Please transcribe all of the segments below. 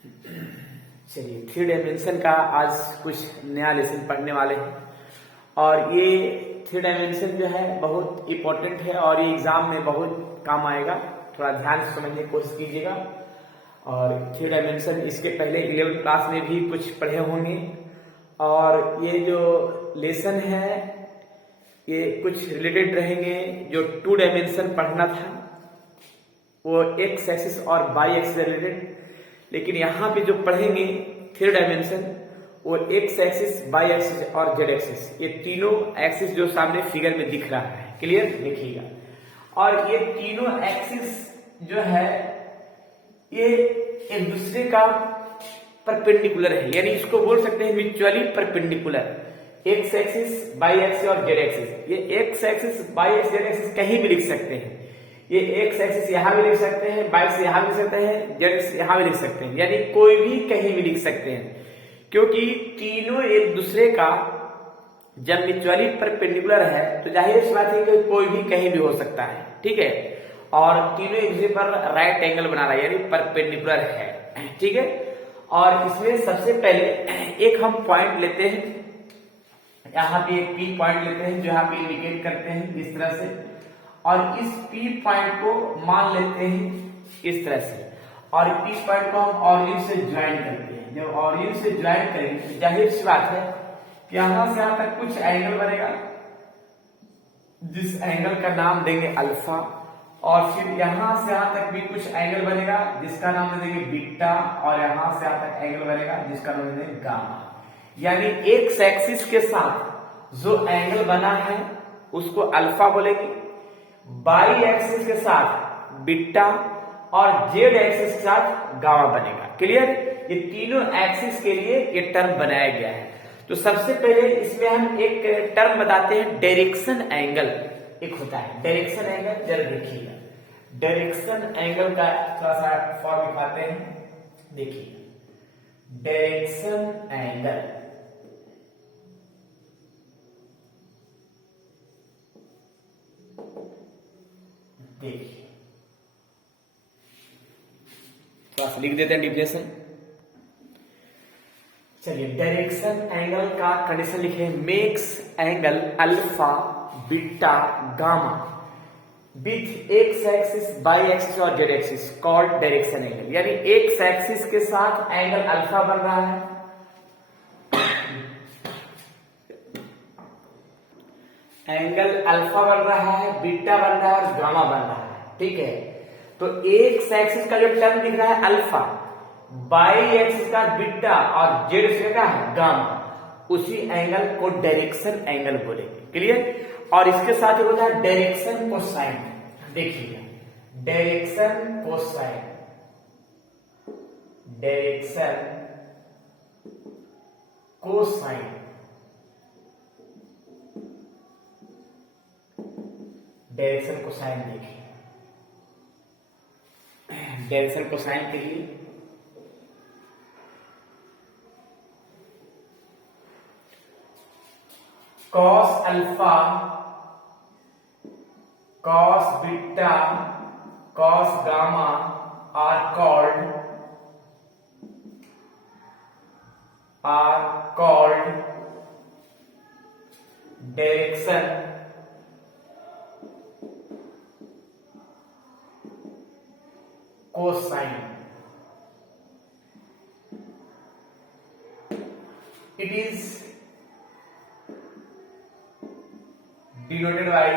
चलिए, three dimension का आज कुछ नया लेसन पढ़ने वाले हैं। और ये थ्री डायमेंशन जो है बहुत इम्पोर्टेंट है और ये एग्जाम में बहुत काम आएगा। थोड़ा ध्यान से समझने की कोशिश कीजिएगा। और थ्री डायमेंशन इसके पहले 11th क्लास में भी कुछ पढ़े होंगे। और ये जो लेसन है ये कुछ रिलेटेड रहेंगे। जो टू डायमेंशन पढ़ना था वो एक्स एक्सिस और वाई एक्सिस रिलेटेड, लेकिन यहाँ पे जो पढ़ेंगे थ्री डायमेंशन वो एक्स एक्सिस, वाई एक्सिस और जेड एक्सिस, ये तीनों एक्सिस जो सामने फिगर में दिख रहा है, क्लियर देखिएगा। और ये तीनों एक्सिस जो है ये एक दूसरे का परपेंडिकुलर है, यानी इसको बोल सकते हैं mutually perpendicular. X axis, y axis और जेड एक्सिस, ये x axis, y axis, z axis कहीं भी लिख सकते हैं। ये एक्स एक्सिस यहाँ भी लिख सकते हैं, वाई एक्सिस यहाँ भी लिख सकते हैं, जेड एक्सिस यहाँ भी लिख सकते हैं, यानी कोई भी कहीं भी लिख सकते हैं, क्योंकि तीनों एक दूसरे का जब म्यूचुअली परपेंडिकुलर है तो जाहिर सी बात है कि कोई भी कहीं भी हो सकता है, ठीक है। और तीनों एक दूसरे पर राइट एंगल बना रहा है, यानी परपेंडिकुलर है, ठीक है। और इसमें सबसे पहले एक हम पॉइंट लेते हैं, यहाँ पे एक पी पॉइंट लेते हैं जो यहाँ पे इंडिकेट करते हैं इस तरह से, और इस पी पॉइंट को मान लेते हैं इस तरह से, और पी पॉइंट को हम ऑरिजिन से ज्वाइन करते हैं। जब ऑरिजिन से ज्वाइन करेंगे तो जाहिर सी बात है कि यहां से यहां तक कुछ एंगल बनेगा, जिस एंगल का नाम देंगे अल्फा, और फिर यहां से यहां तक भी कुछ एंगल बनेगा जिसका नाम दे देंगे बीटा, और यहां से यहां तक एंगल बनेगा जिसका नाम दे देंगे गामा। यानी एक्स एक्सिस के साथ जो एंगल बना है उसको अल्फा बोलेंगे, वाई एक्सिस के साथ बीटा और जेड एक्सिस के साथ गामा बनेगा, क्लियर। ये तीनों एक्सिस के लिए ये टर्म बनाया गया है। तो सबसे पहले इसमें हम एक टर्म बताते हैं, डायरेक्शन एंगल एक होता है। डायरेक्शन एंगल जरा देखिएगा, डायरेक्शन एंगल का थोड़ा सा फॉर्म दिखाते हैं, देखिए डायरेक्शन एंगल देखिए, थोड़ा सा लिख देते हैं डिफिनेशन। चलिए, डायरेक्शन एंगल का कंडीशन लिखे, makes angle alpha beta gamma with x axis, y axis और z axis called direction angle. यानी एक्स एक्सिस के साथ एंगल अल्फा बन रहा है, एंगल अल्फा बन रहा है, बीटा बन रहा है और गामा बन रहा है, ठीक है। तो एक्स एक्सिस का जो टर्म दिख रहा है अल्फा, वाई एक्सिस का बीटा और जेड एक्सिस का गामा, उसी एंगल को डायरेक्शन एंगल बोलेंगे, क्लियर। और इसके साथ ही होता है डायरेक्शन कोसाइन, देखिए direction cosine, direction cosine, direction cosine देखिए, डायरेक्शन कोसाइन के लिए cos alpha, cos beta, cos gamma are called direction cosine. It is denoted by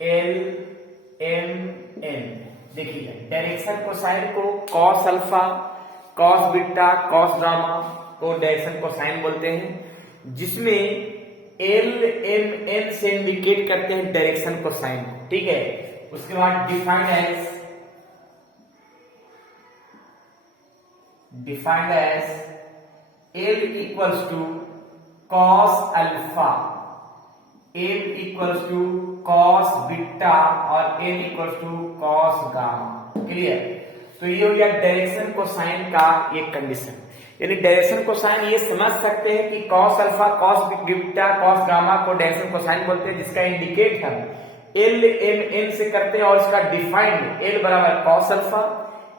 LMN। देखिए डायरेक्शन कोसाइन को cos alpha, cos beta, cos gamma को direction cosine बोलते हैं, जिसमें LMN से इंडिकेट करते हैं डायरेक्शन कोसाइन, ठीक है। उसके बाद defined as L equals to cos alpha, L equals to cos beta और L equals to cos gamma, clear. तो ये हो गया डायरेक्शन कोसाइन का एक कंडीशन। यानी डायरेक्शन कोसाइन ये समझ सकते हैं कि cos alpha, cos beta, cos gamma को डायरेक्शन कोसाइन बोलते हैं, जिसका इंडिकेट हम एल एम एन से करते हैं और इसका डिफाइंड एल बराबर कॉस अल्फा,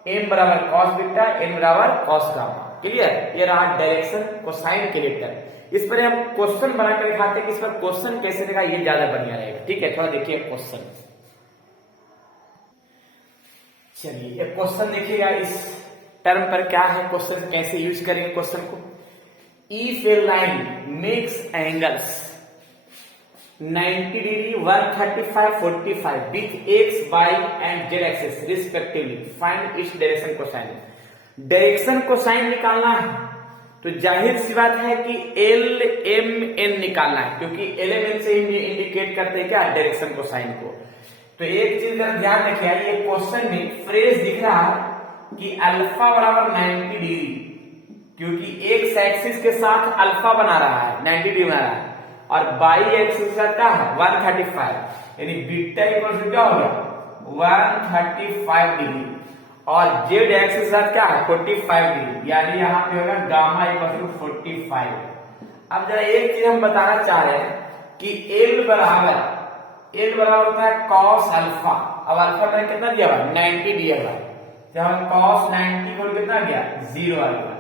एम बराबर कॉस बीटा, एन बराबर कॉस गामा। क्लियर? ये रहा डायरेक्शन कोसाइन के लिए टर्म। इस पर हम क्वेश्चन बना कर दिखाते हैं कि इस पर क्वेश्चन कैसे देगा, ये ज्यादा बढ़िया रहेगा। ठीक है, थोड़ा देखिए क्वेश्चन। चलिए एक क्वेश्चन देखिएगा, इस टर्म पर क्या है, क्वेश्चन कैसे यूज करेंगे क्वेश्चन को। If a line makes angles 90 degree 135 45 with x y and z axis respectively, find its direction cosine. Direction cosine निकालना है तो जाहिर सी बात है कि एल एम एन निकालना है, क्योंकि एल एम एन से इंडिकेट करते हैं क्या, डायरेक्शन कोसाइन को। तो एक चीज का ध्यान रखिए, ये क्वेश्चन में फ्रेज दिख रहा है कि अल्फा बराबर 90 डिग्री, क्योंकि एक्स एक्सिस के साथ अल्फा बना रहा है, 90 डिग्री बना रहा है, और बाई एक्सिस का क्या है 135, यानी बीटा इक्वल टू क्या हो गया 135 डिग्री, और जेड एक्सिस का क्या है 45 डिग्री, यानी यहाँ पे होगा गामा इक्वल टू 45। अब जरा एक चीज हम बताना चाह रहे हैं कि एल बराबर होता है कॉस अल्फा। अब अल्फा मैंने कितना दिया हुआ 90 दिया हुआ है, जब हम कॉस 90 को कितना गया 0 आ गया।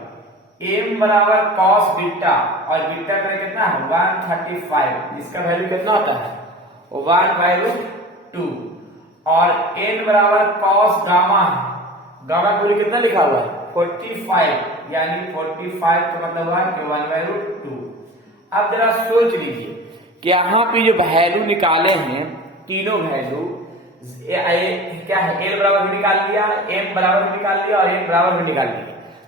एम बराबर कॉस बीटा, और बीटा का कितना है 135, जिसका वैल्यू कितना होता है 1/2, और एन बराबर कॉस गामा, गामा पूरी कितना लिखा हुआ है 45, यानी 45 का मतलब हुआ कि 1/2। अब जरा सोच लीजिए कि यहाँ पे जो वैल्यू निकाले हैं, तीनों वैल्यू क्या है, एल बराबर भी निकाल लिया, एम बराबर भी निकाल लिया, और एन बराबर भी निकाल लिया।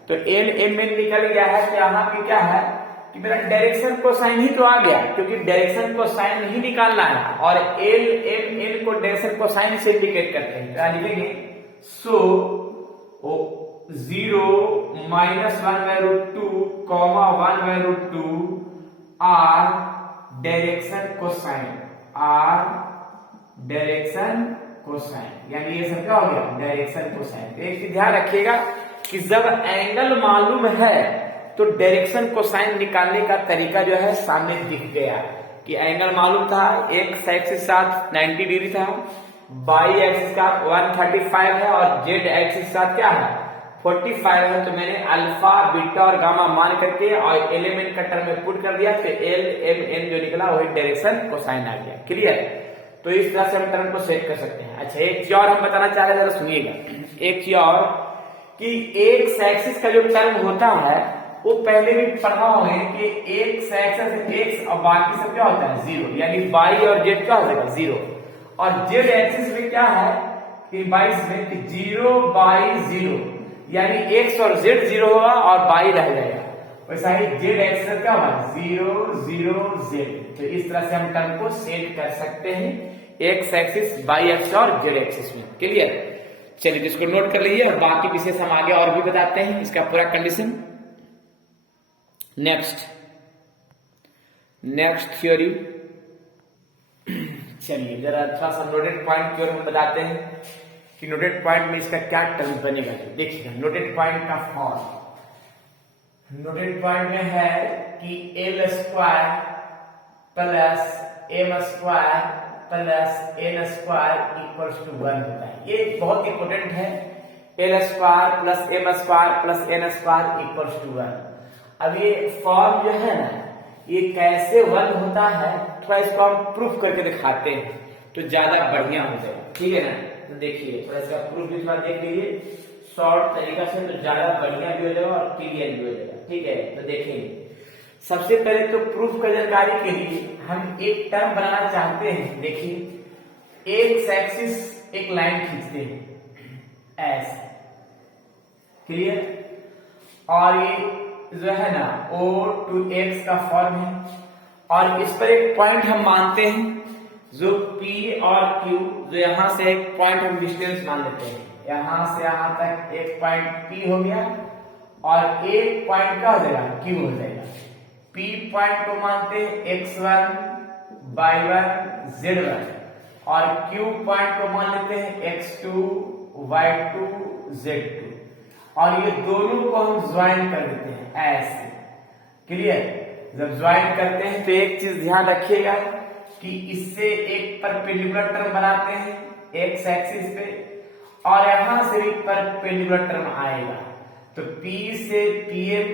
तो एल एम एन निकल गया है, तो यहाँ पे क्या है कि मेरा डायरेक्शन कोसाइन ही तो आ गया, क्योंकि डायरेक्शन कोसाइन ही निकालना है, और एल एम एन को डायरेक्शन कोसाइन से इंडिकेट करते हैं। क्या लिखेंगे, so 0 -1/2 comma 1/2 are direction cosine, are direction cosine, यानी ये सब क्या हो गया डायरेक्शन कोसाइन। एक चीज ध्यान रखिएगा कि जब एंगल मालूम है तो डायरेक्शन कोसाइन निकालने का तरीका जो है सामने दिख गया, कि एंगल मालूम था, एक्स एक्सिस के साथ 90 डिग्री था, बाई एक्सिस का 135 है, और जेड एक्सिस के साथ क्या है 45 है। तो मैंने अल्फा बीटा और गामा मान करके और एलिमेंट का टर्म में पुट कर दिया, तो एल एम एन जो निकला वही डायरेक्शन कोसाइन आ गया। क्लियर? तो इस तरह से हम टर्म को सेट कर सकते हैं। अच्छा, एक चीज और हम बताना चाह रहे हैं, जरा सुनिएगा। एक चीज और कि एक्स एक्सिस का जो टर्म होता है वो पहले भी पढ़ा होंगे कि एक्स एक्सिस एक्स और बाकी सब क्या होता है 0, यानी बाई और जेड क्या हो जाएगा 0, और जेड एक्सिस में क्या है कि 22 में 0/0, यानी एक्स और जेड 0 होगा और बाई रह जाएगा। वैसा ही जेड एक्सिस क्या होगा 0 0 जेड। तो इस तरह से हम टर्म को सेट कर सकते हैं एक्स एक्सिस, बाई एक्सिस और जेड एक्सिस में। क्लियर? चलिए इसको नोट कर लीजिए, और बाकी विशेष हम आगे और भी बताते हैं इसका पूरा कंडीशन। नेक्स्ट थ्योरी, चलिए जरा थोड़ा सा नोटेड पॉइंट की ओर हम बताते हैं कि नोटेड पॉइंट में इसका क्या टर्म बनेगा। देखिएगा नोटेड पॉइंट का फॉर्म, नोटेड पॉइंट में है कि L square plus M square plus N square equals to 1 होता है। ये बहुत इंपोर्टेंट है, L square plus M square plus N square equals to 1। अब ये फॉर्म जो है ना, ये कैसे 1 होता है, थोड़ा इसको हम प्रूफ करके दिखाते हैं तो ज्यादा बढ़िया हो जाएगा। ठीक है ना? तो देखिए थोड़ा इसका प्रूफ इस बार देख लीजिए शॉर्ट तरीका से, तो ज्यादा बढ़िया भी हो जाएगा और क्लियर भी हो जाएगा। ठीक है? तो देखिए सबसे पहले तो प्रूफ का जानकारी के लिए हम एक टर्म बनाना चाहते हैं। देखिए एक्स एक्सिस एक लाइन खींचते हैं ऐसे, क्लियर, और ये जो है ना O2X का फॉर्म है, और इस पर एक पॉइंट हम मानते हैं जो P और Q, जो यहां से एक पॉइंट हम डिस्टेंस मान लेते हैं, यहां से यहां तक एक पॉइंट P हो गया और एक पॉइंट का हो जाएगा Q हो जाएगा। P पॉइंट को मानते हैं x1 y1 z1, और Q पॉइंट को मान लेते हैं x2 y2 z2, और ये दोनों को हम ज्वाइन कर देते हैं ऐसे। क्लियर? जब ज्वाइन करते हैं तो एक चीज ध्यान रखिएगा कि इससे एक परपेंडिकुलर टर्म बनाते हैं एक्स एक्सिस पे, और यहां से भी परपेंडिकुलर टर्म आएगा। तो P से PM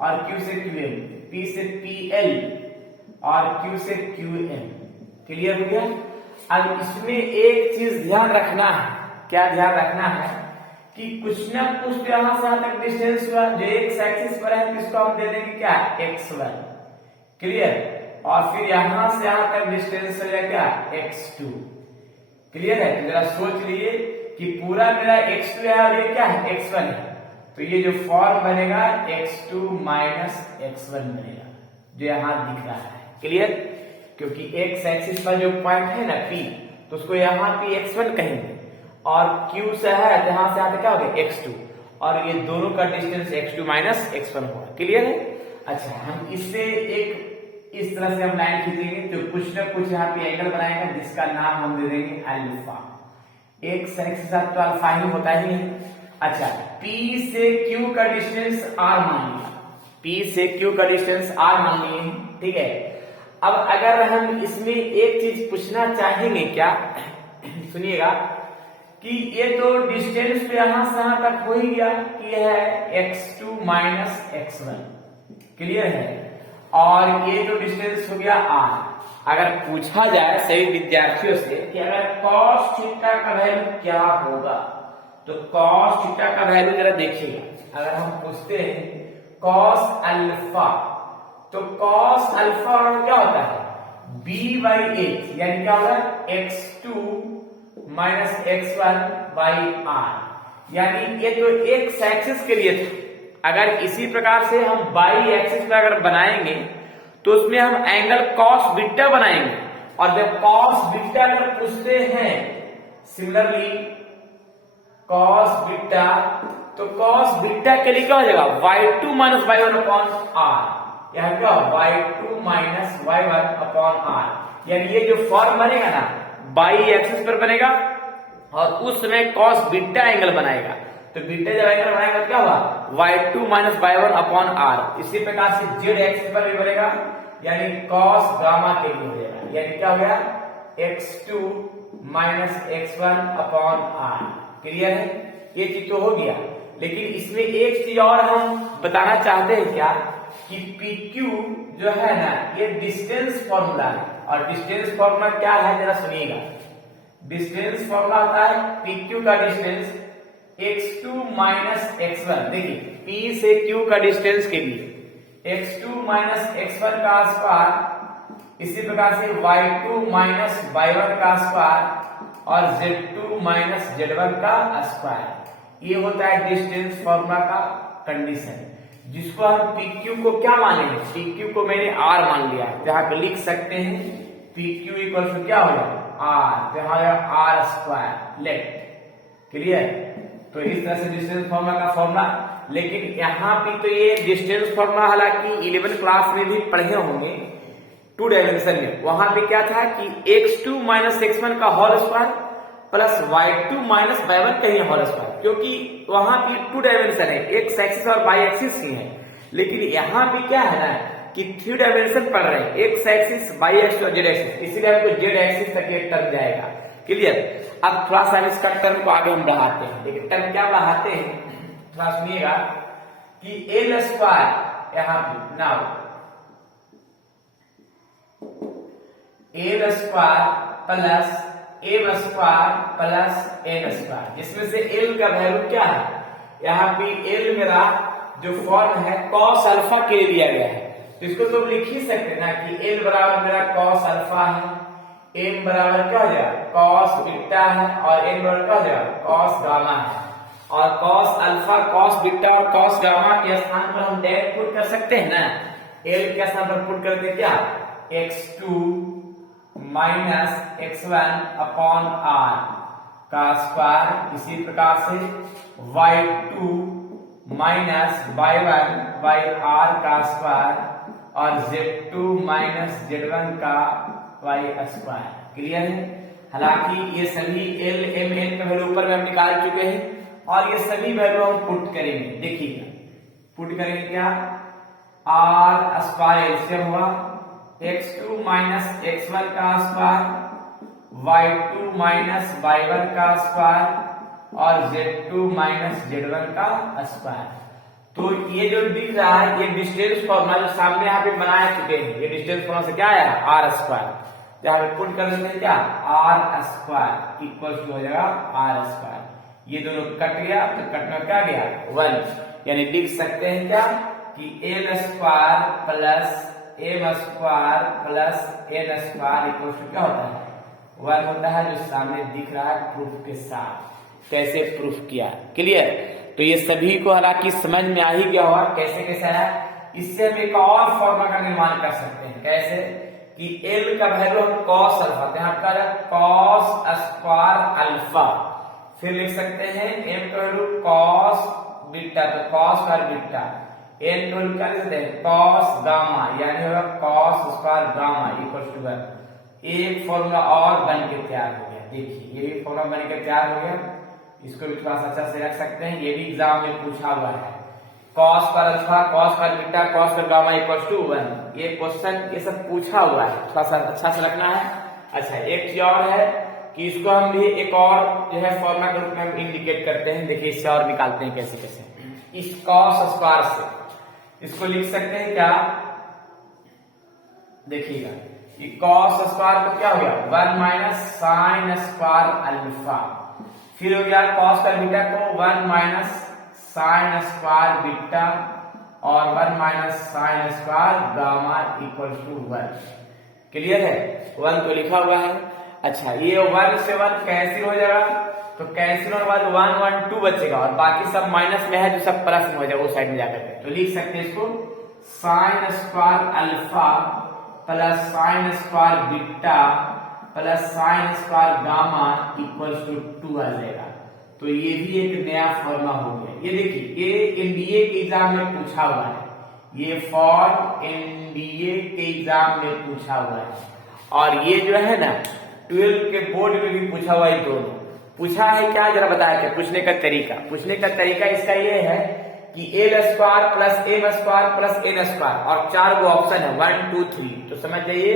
और Q से QM, P से PL और Q से QM। क्लियर हो गया? अब इसमें एक चीज ध्यान रखना है। क्या ध्यान रखना है? कि कुछ ना कुछ यहां से यहां तक डिस्टेंस हुआ जो एक्स एक्सिस पर है, इसको हम दे देंगे क्या, x1। क्लियर? और फिर यहां से यहां तक डिस्टेंस हो जाएगा क्या, x2। क्लियर है? तो जरा सोच लिए कि पूरा मेरा x2 है और ये क्या है, x1 है। तो ये जो फॉर्म बनेगा x2 माइनस x1 बनेगा, जो यहां दिख रहा है। क्लियर? क्योंकि x एक्सिस पर जो पॉइंट है ना P, तो उसको यहां पे x1 कहेंगे, और Q से है तो यहां से आते क्या होगा, x2, और ये दोनों का डिस्टेंस x2 माइनस x1 होगा। क्लियर है? अच्छा, हम इससे एक इस तरह से हम लाइन खींचेंगे तो कुछ ना कुछ यहाँ पे एंगल बनाएगा, जिसका नाम हम दे देंगे अल्फा। एक्स एक्सिस तो अल्फा ही होता ही है। अच्छा, P से Q का डिस्टेंस R मान लिया, P से Q का डिस्टेंस R मान लिए, ठीक है। अब अगर हम इसमें एक चीज पूछना चाहेंगे, क्या सुनिएगा, कि ये तो डिस्टेंस तो यहां से यहां तक हो ही गया, ये है x2 माइनस x1। क्लियर है? और ये जो डिस्टेंस हो गया r। अगर पूछा जाए सभी विद्यार्थियों से कि अगर cos थीटा का वैल्यू क्या होगा, तो cos थीटा का वैल्यू जरा देखिएगा। अगर हम पूछते हैं cos अल्फा, तो cos अल्फा क्या होता है, b/h, यानी क्या होगा, x2 minus x1 by r। यानी ये तो एक्स एक्सिस के लिए था। अगर इसी प्रकार से हम बाई एक्सिस पे अगर बनाएंगे तो उसमें हम एंगल cos बीटा बनाएंगे, और जब cos बीटा अगर पूछते हैं सिमिलरली cos बीटा, तो cos बीटा के लिए क्या हो जाएगा, y2 minus y1 upon r। यह क्या, y2 minus y1 upon r। यानी ये जो फॉर्म बनेगा ना, बाई एक्सिस पर बनेगा, और उस समय cos बीटा एंगल बनाएगा। तो बीटा जब एंगल बनाएगा तो क्या होगा, y2 minus y1 upon r। इसी प्रकार से z एक्सिस पर भी बनेगा, यानी cos गामा के लिए हो जाएगा। यानी क्या हो गया, x2 minus x1 upon r। Clear है? ये चीज तो हो गया, लेकिन इसमें एक चीज और हम बताना चाहते हैं, क्या, कि PQ जो है ना, ये डिस्टेंस फॉर्मूला है। और डिस्टेंस फॉर्मूला क्या है, जरा सुनिएगा। डिस्टेंस फॉर्मूला होता है PQ का डिस्टेंस x2 माइनस x1। देखिए, P से Q का डिस्टेंस के लिए x2 माइनस x1 का स्क्वायर, इसी प्रकार से y2 माइनस y1 का स्क्वायर, और z2 माइनस z1 का स्क्वायर। ये होता है डिस्टेंस फॉर्मूला का कंडीशन, जिसको हम PQ को क्या मानेंगे, PQ को मैंने R मान लिया, जहां पे लिख सकते हैं PQ इक्वल टू क्या हो जाएगा, R, जहां R स्क्वायर लेफ्ट। क्लियर? तो इस तरह से डिस्टेंस फॉर्मूला का फॉर्मूला। लेकिन यहाँ पे तो ये डिस्टेंस फॉर्मूला हालांकि 11th क्लास में भी पढ़े होंगे 2 डायमेंशन में। वहां पे क्या था कि x2 माइनस x1 का whole square plus y2 minus y1 का ही होल स्क्वायर, क्योंकि वहां पे 2 डायमेंशन है, एक्स एक्सिस और वाई एक्सिस की है। लेकिन यहाँ पे क्या है ना, कि 3 डायमेंशन पढ़ रहे हैं, एक्स एक्सिस, वाई एक्सिस और जेड एक्सिस, इसीलिए आपको जेड एक्सिस तक ये टर्म जाएगा। क्लियर? अब थोड़ा सा इसका टर्म को आगे हम बढ़ाते हैं। देखिए टर्म क्या बढ़ाते हैं, थोड़ा सुनिएगा, कि एल स्क्वायर, यहाँ पे now L square plus M square plus N square, जिसमें से एल का वैल्यू क्या है, यहाँ पे एल मेरा जो फॉर्म है cos अल्फा के लिए दिया गया है। तो इसको तो लिख ही सकते हैं ना कि एल बराबर मेरा cos अल्फा है, एम बराबर क्या हो जाएगा, cos बीटा है, और एन बराबर क्या हो जाएगा, cos गामा है। और cos अल्फा, cos बीटा और cos गामा के स्थान पर हम डायरेक्ट पुट कर सकते हैं ना, एल के स्थान पर पुट करते क्या, x2 minus x1 upon r का स्क्वायर, इसी प्रकार से y2 minus y1 by r का स्क्वायर, और z2 माइनस z1 का y स्क्वायर। क्लियर है? हालांकि ये सभी l m n का वैल्यू ऊपर में हम निकाल चुके हैं, और ये सभी वैल्यू हम पुट करेंगे। देखिएगा पुट करेंगे क्या, r स्क्वायर एलसीएम हुआ, x2 माइनस x1 का स्क्वायर, y2 माइनस y1 का स्क्वायर और z2 माइनस z1 का स्क्वायर। तो ये जो दिख रहा है ये डिस्टेंस फॉर्मूला जो सामने यहाँ पे बना चुके हैं, ये डिस्टेंस फॉर्मूला से क्या आया आर स्क्वायर, जहाँ पे पुट कर देते हैं क्या आर स्क्वायर इक्वल टू हो जाएगा आर स्क्वायर। ये दोनों कट गया तो कटना क्या गया 1, यानी लिख सकते हैं क्या कि L square plus M square plus N square equal to क्या होता है 1 होता है, जो सामने दिख रहा है प्रूफ के साथ। कैसे प्रूफ किया, क्लियर। तो ये सभी को हालांकि समझ में आ ही गया होगा कैसे कैसे आया। इससे हम एक और फॉर्मूला का निर्माण कर सकते हैं, कैसे कि L का वैल्यू हम cos अल्फा, यहाँ पर cos स्क्वायर अल्फा, फिर लिख सकते हैं M का वैल्यू cos बीटा, तो cos स्क्वायर बीटा, N का वैल्यू क्या लिख सकते हैं cos गामा, यानी होगा cos square gamma equal to 1। एक फॉर्मूला और बन के तैयार हो गया। देखिए ये भी फॉर्मूला बन के तैयार हो गया, इसको भी थोड़ा सा अच्छा से रख सकते हैं। ये भी एग्जाम में पूछा हुआ है, cos पर अल्फा cos पर बीटा cos पर गामा इक्वल टू 1। ये क्वेश्चन ये सब पूछा हुआ है, थोड़ा सा अच्छा से रखना है। अच्छा एक चीज और है कि इसको हम भी एक और जो है फॉर्मूला के रूप में हम इंडिकेट करते हैं। देखिए इससे और निकालते हैं कैसे कैसे। इस cos स्क्वायर से इसको लिख सकते हैं क्या, देखिएगा ये cos स्क्वायर को क्या हो गया 1 माइनस साइन स्क्वायर अल्फा, फिर हो गया cos का बीटा को 1 माइनस साइन स्क्वायर बीटा और 1 minus sine square gamma equal to 1। Clear है, 1 तो लिखा हुआ है। अच्छा ये 1 से 1 कैंसिल हो जाएगा, तो कैंसिल होने के बाद 1 1 2 बचेगा और बाकी सब माइनस में है, जो सब प्लस में हो जाएगा वो साइड में जाकर के। तो लिख सकते हैं इसको sine square alpha plus sine square beta plus sine square gamma equal to 2 आ जाएगा। तो ये भी एक नया फॉर्मूला हो गया। ये देखिए ये एनडीए के एग्जाम में पूछा हुआ है, ये फॉर्म एनडीए के एग्जाम में पूछा हुआ है, और ये जो है ना 12 के बोर्ड में भी पूछा हुआ है। दोनों पूछा है क्या, जरा बताया क्या पूछने का तरीका। पूछने का तरीका इसका ये है कि L square plus M square plus N square, और 4 वो ऑप्शन है 1 2 3, तो समझ जाइए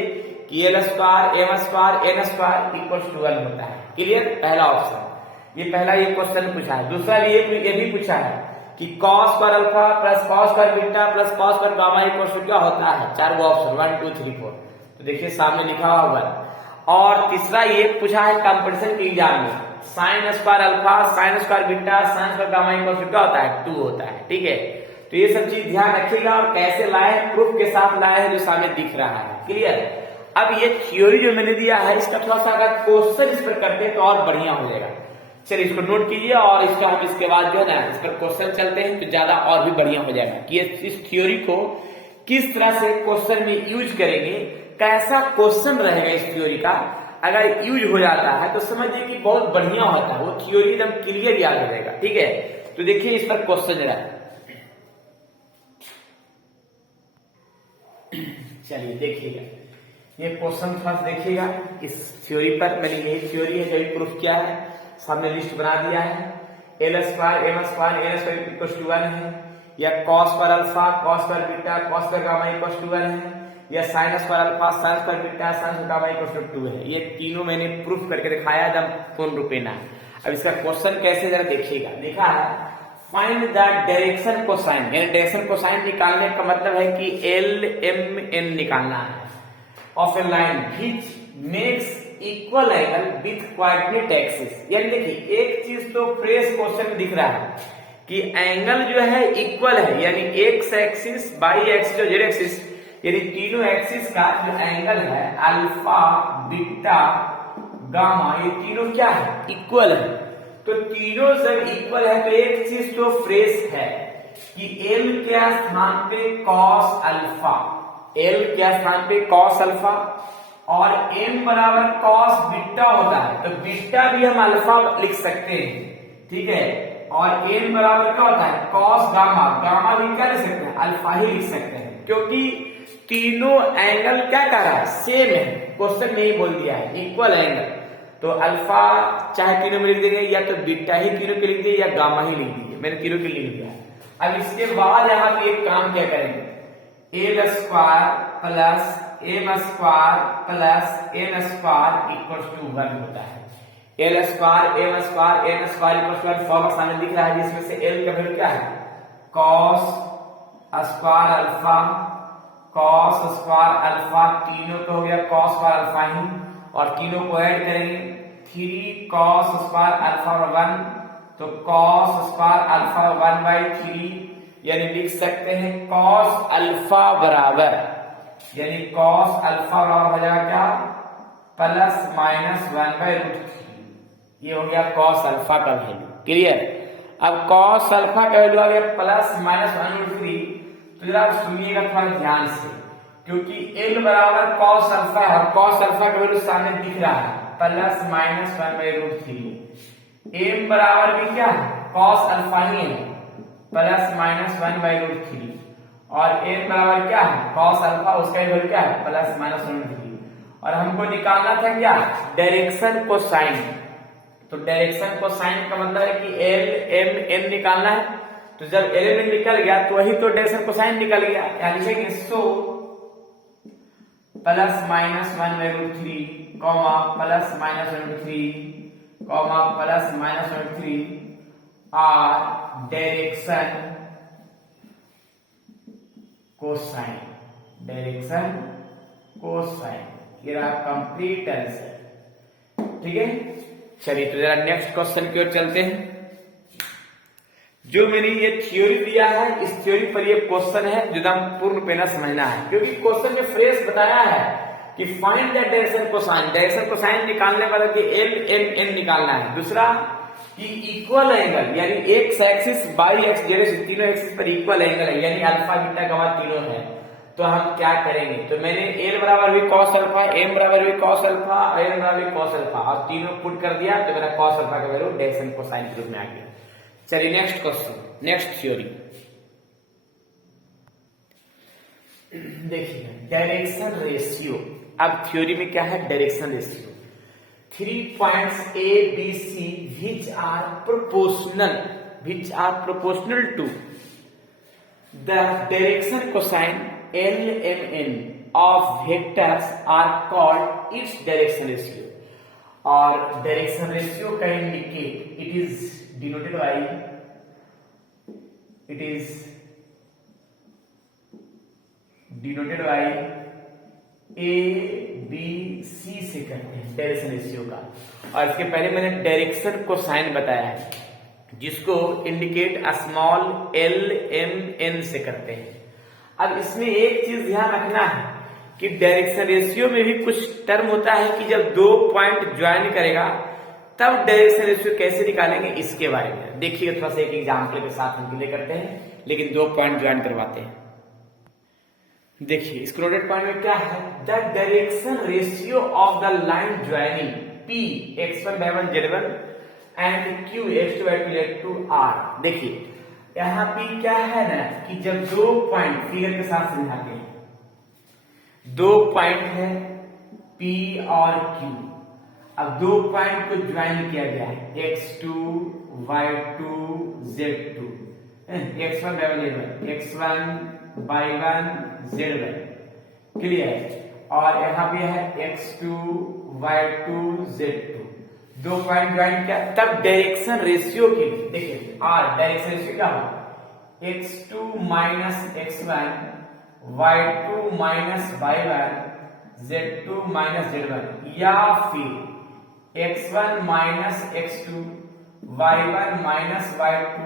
कि L square M square N square equal to 1 होता है। क्लियर, पहला ऑप्शन ये पहला ये क्वेश्चन पूछा है। दूसरा ये भी पूछा है कि cos पर अल्फा प्लस cos पर बीटा प्लस cos पर गामा इक्वल टू क्या होता है, 4 वो ऑप्शन 1 2 3 4, तो देखिए सामने लिखा हुआ है। और तीसरा ये पूछा है कंपटीशन के एग्जाम में, sine square alpha sine square beta sine square gamma equal to क्या होता है 2 होता है। ठीक है, तो ये सब चीज ध्यान रखिएगा, और कैसे लाए प्रूफ के साथ लाए हैं जो सामने दिख रहा है। क्लियर। अब ये थ्योरी जो मैंने दिया है इसका थोड़ा सा अगर क्वेश्चन इस पर करते हैं तो और बढ़िया हो जाएगा। चलिए इसको नोट कीजिए, और इसका हम इसके बाद जो है ना इस पर क्वेश्चन चलते हैं तो ज्यादा और भी बढ़िया हो जाएगा कि इस थ्योरी को किस तरह से क्वेश्चन में यूज करेंगे, कैसा क्वेश्चन रहेगा इस थ्योरी का। अगर यूज हो जाता है तो समझिए कि बहुत बढ़िया होता है, वो थ्योरी एकदम क्लियर याद हो जाएगा। ठीक है, तो देखिए इस पर क्वेश्चन जरा, चलिए देखिएगा ये क्वेश्चन फर्स्ट देखिएगा इस थ्योरी पर। मैंने यही थ्योरी है जो प्रूफ किया है, सामने लिस्ट बना दिया है। L square M square N square equal to 1 है, या cos पर अल्फा cos पर बीटा cos पर गामा इक्वल टू 1 है, या sine square alpha sine square beta sine square gamma equal to 2 है। ये तीनों मैंने प्रूफ करके दिखाया एकदम पूर्ण रूपेण। अब इसका क्वेश्चन कैसे जरा देखिएगा। लिखा है फाइंड द डायरेक्शन कोसाइन, यानी डायरेक्शन कोसाइन निकालने का मतलब है कि एल एम एन निकालना है of A line which makes equal angle with coordinate axis. यानी देखिए एक चीज तो फ्रेश क्वेश्चन में दिख रहा है कि एंगल जो है इक्वल है, यानी एक्स एक्सिस बाई एक्सिस और जेड एक्सिस, यानी तीनों एक्सिस का जो एंगल है अल्फा बीटा गामा, ये तीनों क्या है इक्वल है। तो तीनों जब इक्वल है तो एक चीज तो फ्रेश है कि एल के स्थान पे कॉस अल्फा, एल के स्थान पे कॉस अल्फा, और एम बराबर कॉस बीटा होता है, तो बीटा भी हम अल्फा लिख सकते हैं। ठीक है, और एम बराबर क्या होता है कॉस गामा, गामा भी क्या लिख सकते हैं अल्फा ही लिख सकते हैं, क्योंकि तीनों एंगल क्या कर रहा है सेम है। क्वेश्चन में ही बोल दिया है इक्वल एंगल, तो अल्फा चाहे तीनों में लिख देंगे, या तो बीटा ही तीनों के लिख दिए या गामा ही लिख दीजिए, मैंने तीनों के लिख दिया। अब इसके बाद यहाँ पे एक काम क्या करेंगे, L square plus M square plus N square equal to 1 होता है। L square M square N square equal to 1 formula सामने दिख रहा है, जिसमें से एल का वैल्यू क्या है, cos square alpha, cos square alpha, तीनों तो हो गया कॉस स्क्वायर अल्फा ही, और तीनों को ऐड करेंगे 3 कॉस स्क्वायर अल्फा 1, तो कॉस स्क्वायर अल्फा 1/3, यानी लिख सकते हैं कॉस अल्फा बराबर, यानी कॉस अल्फा बराबर हो जाएगा क्या, प्लस माइनस 1/√3। ये हो गया कॉस अल्फा का वैल्यू। क्लियर। अब कॉस अल्फा का वैल्यू आ गया प्लस माइनस 1/√3, तो जरा सुनिएगा थोड़ा ध्यान से, क्योंकि एल बराबर कॉस अल्फा है और कॉस अल्फा का वैल्यू सामने दिख रहा है प्लस माइनस 1/√3। एम बराबर भी क्या है, कॉस अल्फा ही है, प्लस माइनस 1/√3, और एन बराबर क्या है, कॉस अल्फा, उसका वैल्यू क्या है, प्लस माइनस 1/√3। और हमको निकालना था क्या, डायरेक्शन कोसाइन। तो डायरेक्शन कोसाइन का मतलब है कि एल एम एन निकालना है, तो जब एल एम निकल गया तो वही तो डायरेक्शन कोसाइन निकल गया, यानी लिखेंगे so plus minus 1/√3 comma plus minus 1/√3 comma plus minus 1/√3 are direction cosine, direction cosine. ये रहा कंप्लीट आंसर। ठीक है, चलिए तो जरा नेक्स्ट क्वेश्चन की ओर चलते हैं। जो मैंने ये थ्योरी दिया है, इस थ्योरी पर ये क्वेश्चन है जो एकदम पूर्ण पेना समझना है, क्योंकि क्वेश्चन में फ्रेश बताया है कि find the direction cosine. Direction cosine निकालने वाला कि एल एम एन निकालना है। दूसरा कि इक्वल एंगल, यानी x axis by x Z, तीनों एक्सिस पर इक्वल एंगल है, यानी अल्फा बीटा गमा तीनों है। तो हम क्या करेंगे, तो मैंने एल बराबर भी कॉस अल्फा, एम बराबर भी कॉस अल्फा, एन बराबर भी कॉस अल्फा, और तीनों पुट कर दिया तो मेरा कॉस अल्फा का वैल्यू डायरेक्शन कोसाइन के रूप में आ गया। चलिए नेक्स्ट क्वेश्चन, नेक्स्ट थ्योरी देखिए, डायरेक्शन रेशियो। अब थ्योरी में क्या है, direction ratio. 3 points A, B, C which are proportional to the direction cosine L, M, N of vectors are called its direction ratio. और डायरेक्शन रेशियो का indicate it is denoted by, A B C से करते हैं direction ratio का। और इसके पहले मैंने डायरेक्शन कोसाइन बताया है, जिसको indicate small l M n से करते हैं। अब इसमें एक चीज ध्यान रखना है कि डायरेक्शन रेशियो में भी कुछ टर्म होता है कि जब 2 पॉइंट ज्वाइन करेगा तब डायरेक्शन रेशियो कैसे निकालेंगे, इसके बारे में देखिए। थोड़ा सा एक एग्जाम्पल के साथ हम क्लियर करते हैं, लेकिन 2 पॉइंट ज्वाइन करवाते हैं। देखिए इस क्लोडेड पॉइंट में क्या है, the direction ratio of the line joining P x1/1 z1 and Q x2/2 z2 r। देखिए यहाँ पे क्या है ना कि जब 2 पॉइंट, फिगर के साथ समझाते हैं, 2 पॉइंट है P और Q। अब 2 पॉइंट को ज्वाइन किया गया है x2 y2 z2, x1/1 z1, x1/1 z1, clear. और यहाँ पे है x2 y2 z2, 2 point join किया, तब डायरेक्शन रेशियो के लिए देखिए आर डायरेक्शन रेशियो क्या होगा, x2 minus x1 y2 minus y1 z2 minus z1, या फिर x1 minus x2 y1 minus y2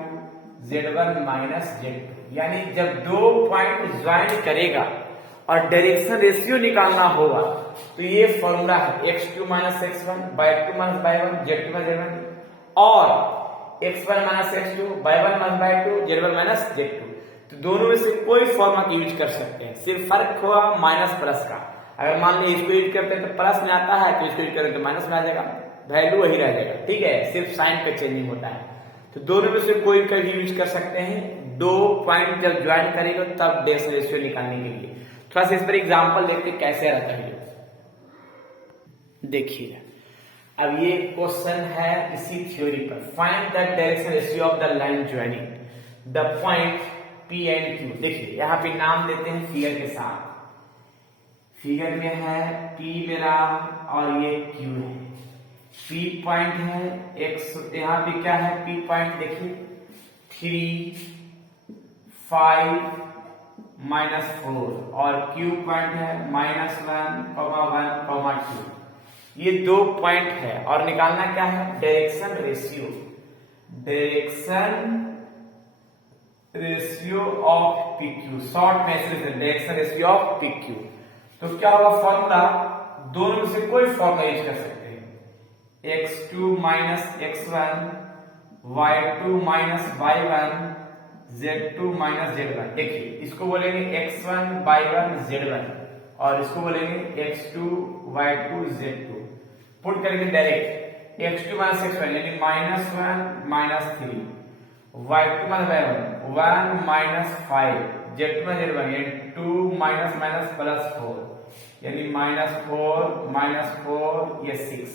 z1 minus z2। यानी जब 2 पॉइंट ज्वाइन करेगा और डायरेक्शन रेशियो निकालना होगा तो ये फॉर्मूला है x2 minus x1 y2 minus y1 z2 minus z1, और x1 minus x2 y1 minus y2 z1 minus z2। तो दोनों में से कोई फॉर्मूला का यूज कर सकते हैं, सिर्फ फर्क हुआ माइनस प्लस का। अगर मान लीजिए इसको यूज करते हैं तो प्लस में आता है, तो इसको यूज करें तो माइनस में आ जाएगा, वैल्यू वही रह जाएगा। ठीक है, सिर्फ साइन का चेंजिंग होता है। तो दोनों में से कोई का भी यूज कर सकते हैं। 2 पॉइंट जब ज्वाइन करेगा तब डायरेक्शन रेशियो निकालने के लिए। थोड़ा सा इस पर एग्जांपल देखते कैसे रहता है। देखिए अब ये क्वेश्चन है इसी थ्योरी पर, find the direction ratio of the line joining the point P and Q। देखिए यहाँ पे नाम देते हैं फिगर के साथ। फिगर में है P मेरा और ये Q है। P पॉइंट है x, यहाँ पे क्या है P पॉइंट देखिए 3, 5, -4 और Q पॉइंट है -1, 1, 2। ये 2 पॉइंट है और निकालना क्या है direction ratio. Direction ratio of PQ, short message direction ratio of PQ। तो क्या होगा फॉर्मूला, दोनों में से कोई फॉर्मूला यूज कर सकते हैं। x2 - x1, y2 - y1, z2 - z1। देखिए इसको बोलेंगे x1 y1 z1 और इसको बोलेंगे x2 y2 z2। पुट करेंगे डायरेक्ट x2 - x1 यानी -1 - 3, y2 - y1 1 - 5, z2 - z1 यानी 2 -4 यानी -4 4 ये 6।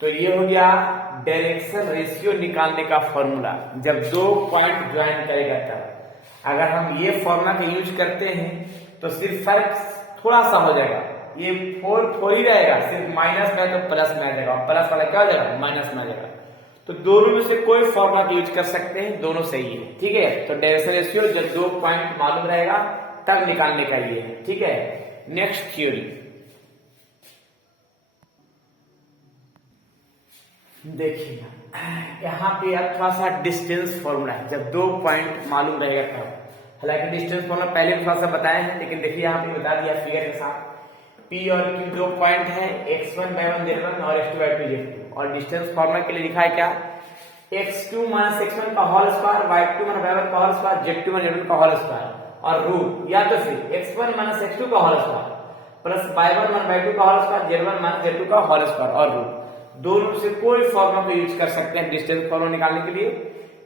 तो ये हो गया डायरेक्शन रेशियो निकालने का फॉर्मूला जब 2 पॉइंट ज्वाइन करेगा तब। अगर हम ये फॉर्मूला का यूज करते हैं तो सिर्फ फर्क थोड़ा सा हो जाएगा, ये 4 ही रहेगा, सिर्फ माइनस में तो प्लस में आ जाएगा और प्लस वाला क्या हो जाएगा माइनस में आ जाएगा। तो दोनों में से कोई फॉर्मूला यूज कर सकते हैं, दोनों सही है। ठीक है, तो डायरेक्शन रेशियो जब 2 पॉइंट मालूम रहेगा तब निकालने का ये है। ठीक है, नेक्स्ट थ्योरी देखिए, यहाँ पे थोड़ा सा डिस्टेंस फॉर्मूला है जब 2 पॉइंट मालूम रहेगा तब। हालांकि डिस्टेंस फॉर्मूला पहले भी थोड़ा सा बताए हैं, लेकिन देखिए यहाँ पे बता दिया फिगर के साथ। P और Q 2 पॉइंट है x1 y1 z1 और x2 y2 z2 और डिस्टेंस फॉर्मूला के लिए लिखा है क्या x2 - x1 का होल स्क्वायर, y2 - y1 का होल स्क्वायर, z2 - z1 का होल स्क्वायर और रूट, या तो फिर x1 - x2 का whole square plus y1 - y2 का होल स्क्वायर, z1 - z2 का होल स्क्वायर और रूट। दोनों से कोई फॉर्मूला को यूज कर सकते हैं डिस्टेंस फॉर्मूला निकालने के लिए।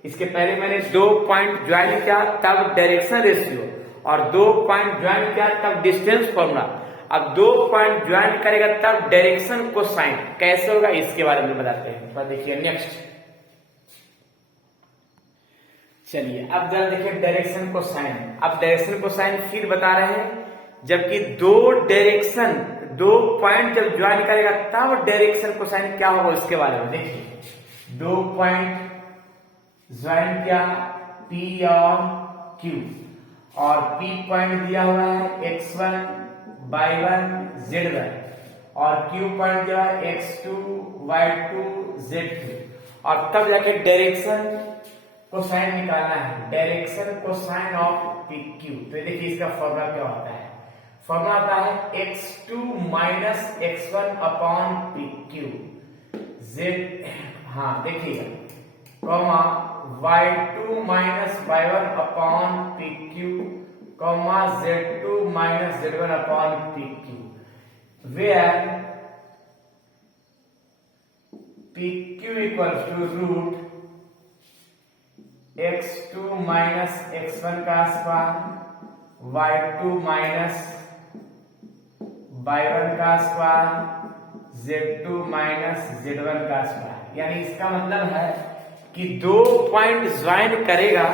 इसके पहले मैंने 2 पॉइंट ज्वाइन किया तब डायरेक्शन रेशियो और 2 पॉइंट ज्वाइन किया तब डिस्टेंस फॉर्मूला। अब 2 पॉइंट ज्वाइन करेगा तब डायरेक्शन कोसाइन कैसे होगा इसके बारे में बताते हैं। तो देखिए नेक्स्ट, चलिए अब जरा देखिए डायरेक्शन कोसाइन। अब डायरेक्शन कोसाइन फिर बता रहे हैं जबकि 2 पॉइंट जब ज्वाइन करेगा तब डायरेक्शन कोसाइन क्या होगा इसके बारे में देखिए। 2 पॉइंट ज्वाइन किया P और Q और P पॉइंट दिया हुआ है x1 y1 z1 और Q पॉइंट दिया है x2 y2 z2 और तब जाके डायरेक्शन कोसाइन निकालना है, डायरेक्शन कोसाइन ऑफ PQ। तो देखिए इसका फॉर्मूला क्या होता है, फॉर्मूला आता है x2 - x1 upon PQ z, हाँ देखिएगा, comma y2 - y1 upon PQ comma z2 - z1 upon PQ, where PQ equals to root x2 - x1 का स्क्वायर, y2 - y1 का स्क्वायर, z2 - z1 का स्क्वायर। यानी इसका मतलब है कि 2 पॉइंट ज्वाइन करेगा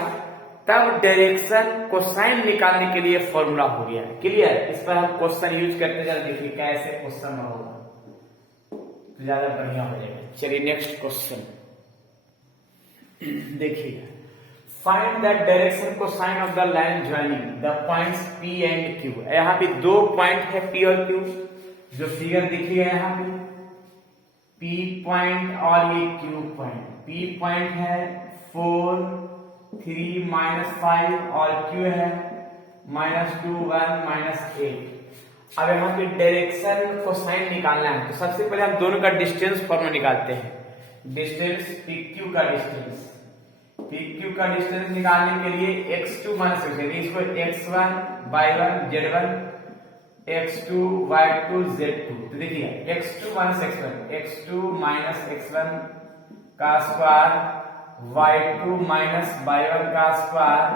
तब डायरेक्शन कोसाइन निकालने के लिए फॉर्मूला हो गया। क्लियर, इस पर हम क्वेश्चन यूज करते हैं, देखिए कैसे क्वेश्चन होगा तो ज्यादा बढ़िया हो जाएगा। चलिए नेक्स्ट क्वेश्चन देखिए, find the direction cosine of the line joining the points P and Q। यहाँ पे 2 पॉइंट है P और Q, जो फिगर दिखी है यहाँ पे P पॉइंट और ये Q पॉइंट। P पॉइंट है 4, 3, -5 और Q है -2, 1, -8। अब यहाँ पे डायरेक्शन कोसाइन निकालना है तो सबसे पहले हम दोनों का डिस्टेंस फॉर्मूला निकालते हैं। डिस्टेंस PQ का डिस्टेंस, PQ का डिस्टेंस निकालने के लिए x2 - x1 इसको x1 y1 z1 x2 y2 z2। तो देखिए x2 - x1 का स्क्वायर, y2 - y1 का स्क्वायर,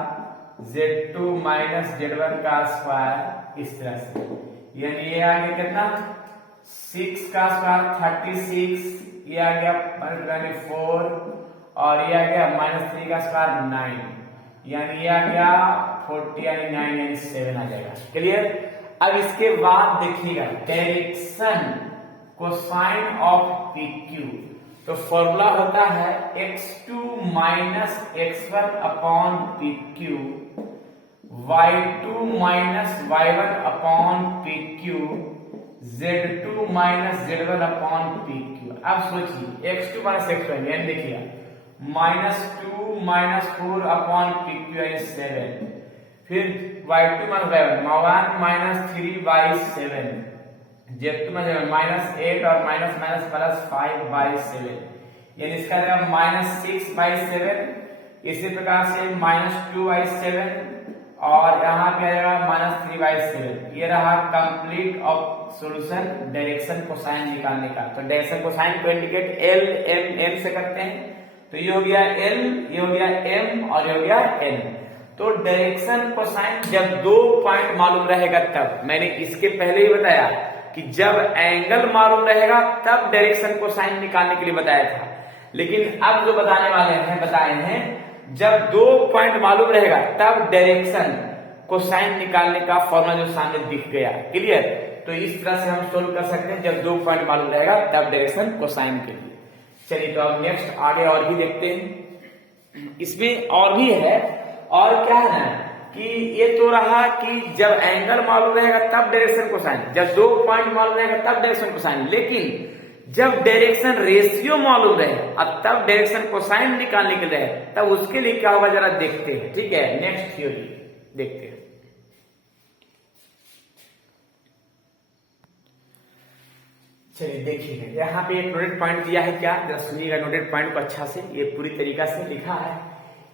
z2 - z1 का स्क्वायर, इस तरह से। यानी ये आ गया कितना 6 का स्क्वायर 36, ये आ गया 4 और ये आ गया -3 का स्क्वायर 9, यानी ये आ गया 40 यानी 9 यानी 7 आ जाएगा। क्लियर। अब इसके बाद देखिएगा डायरेक्शन कोसाइन ऑफ PQ, तो फॉर्मूला होता है x2 minus x1 upon PQ, y2 minus y1 upon PQ, z2 minus z1 upon PQ। अब सोचिए x2 माइनस x1 यानी देखिए -2 माइनस 4 अपॉन PQ यानी 7, फिर y2 minus y1 minus 3/7, z2 minus 8 और माइनस माइनस प्लस 5/7, यानी इसका -6/7, इसी प्रकार से -2/7 और यहाँ पे आएगा -3/7। ये रहा complete of solution direction cosine निकालने का। तो डायरेक्शन कोसाइन को इंडिकेट L M N से करते हैं, तो ये हो गया L, ये हो गया M और ये हो गया N। तो डायरेक्शन कोसाइन जब 2 पॉइंट मालूम रहेगा तब, मैंने इसके पहले ही बताया कि जब एंगल मालूम रहेगा तब डायरेक्शन कोसाइन निकालने के लिए बताया था, लेकिन अब जो बताने वाले हैं बताए हैं जब 2 पॉइंट मालूम रहेगा तब डायरेक्शन कोसाइन निकालने का फॉर्मूला जो सामने दिख गया। क्लियर? तो इस तरह से हम सोल्व कर सकते हैं, जब 2 पॉइंट मालूम रहेगा तब डायरेक्शन कोसाइन के लिए। चलिए तो अब नेक्स्ट आगे और भी देखते हैं। इसमें और भी है, और क्या है ना कि ये तो रहा कि जब एंगल मालूम रहेगा तब डायरेक्शन कोसाइन, जब 2 पॉइंट मालूम रहेगा तब डायरेक्शन कोसाइन, लेकिन जब डायरेक्शन रेशियो मालूम रहे और तब डायरेक्शन कोसाइन निकालने के लिए तब उसके लिए क्या होगा जरा देखते हैं। ठीक है, नेक्स्ट थ्योरी देखते हैं। चलिए देखिए यहाँ पे एक नोटेड पॉइंट दिया है, क्या जरा सुनिएगा नोटेड पॉइंट को अच्छा से, ये पूरी तरीका से लिखा है।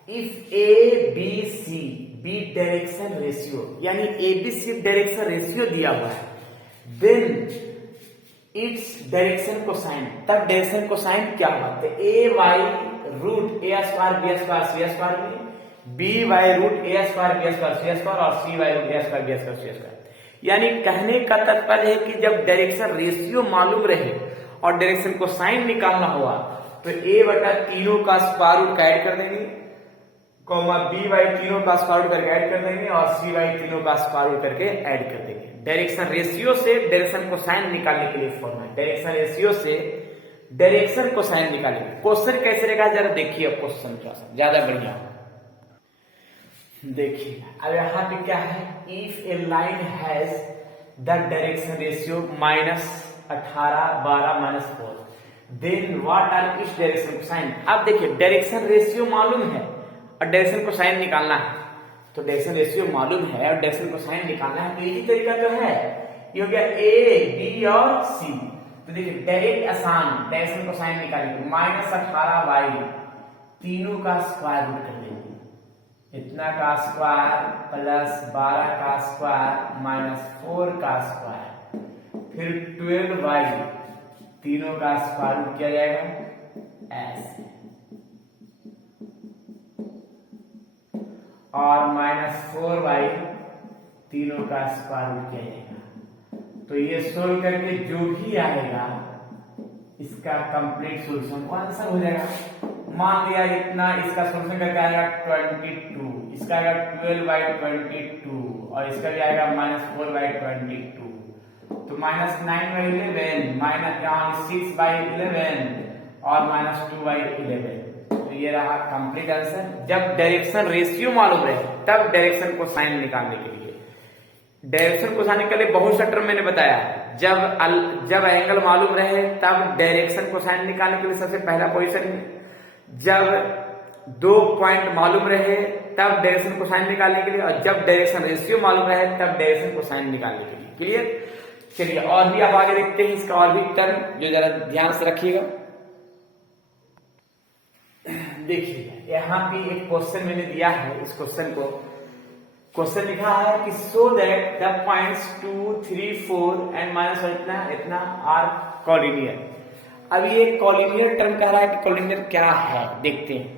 If ABC be direction ratio, यानी ABC डायरेक्शन रेशियो दिया हुआ है, देन इट्स डायरेक्शन कोसाइन, तब डायरेक्शन कोसाइन क्या होगा? तो AY root A square B square C square में, BY root A square B square C square और CY root A square B square C square. यानी कहने का तात्पर्य है कि जब डायरेक्शन रेशियो मालूम रहे और डायरेक्शन कोसाइन निकालना हुआ तो A बटा तीनों का स्क्वायर रूट ऐड कर देंगे, BY तीनों का स्क्वायर रूट करके ऐड कर देंगे और CY तीनों का स्क्वायर रूट करके ऐड कर देंगे। डायरेक्शन रेशियो से डायरेक्शन कोसाइन निकालने के लिए फॉर्मूला, डायरेक्शन रेशियो से डायरेक्शन कोसाइन निकालेंगे। क्वेश्चन कैसे रहेगा जरा देखिए, क्वेश्चन थोड़ा सा ज्यादा बढ़िया देखिए। अब यहाँ पे क्या है, if a line has the direction ratio -18, 12, -4, then what are its direction cosine. अब देखिए डायरेक्शन रेशियो मालूम है और डायरेक्शन कोसाइन निकालना है, तो डायरेक्शन रेशियो मालूम है और डायरेक्शन कोसाइन निकालना है, तो यही तरीका तो है। ये हो गया A, B और C। तो देखिए डायरेक्ट आसान डायरेक्शन कोसाइन निकालेंगे, -18y तीनों का स्क्वायर रूट कर देंगे, इतना का स्क्वायर प्लस 12 का स्क्वायर -4 का स्क्वायर, फिर 12y तीनों का स्क्वायर रूट किया जाएगा ऐसे, और -4y तीनों का स्क्वायर रूट किया जाएगा। तो ये सोल्व करके जो भी आएगा इसका कंप्लीट सॉल्यूशन आंसर हो जाएगा। मान लिया इतना, इसका सॉल्यूशन करके आएगा 22, इसका आएगा 12/22 और इसका भी आएगा -4/22, तो -9/11 -6/11 और -2/11। तो ये रहा कंप्लीट आंसर। जब डायरेक्शन रेशियो मालूम रहे तब डायरेक्शन को साइन निकालने के लिए, डायरेक्शन को साइन के लिए बहुत सा टर्म मैंने बताया। जब एंगल मालूम रहे तब डायरेक्शन को साइन निकालने के लिए सबसे पहला पोजीशन में, जब 2 पॉइंट मालूम रहे तब डायरेक्शन को साइन निकालने के लिए, और जब डायरेक्शन रेशियो मालूम रहे तब डायरेक्शन को साइन निकालने के लिए। क्लियर? चलिए और भी आप आगे देखते हैं इसका और भी टर्म जो जरा ध्यान से रखिएगा। देखिए यहाँ पे एक क्वेश्चन मैंने दिया है, इस क्वेश्चन लिखा है कि so that the points 2, 3, 4 and -1 इतना आर कॉलिनियर। अब ये कॉलिनियर टर्म कह रहा है कि कॉलिनियर क्या है देखते हैं।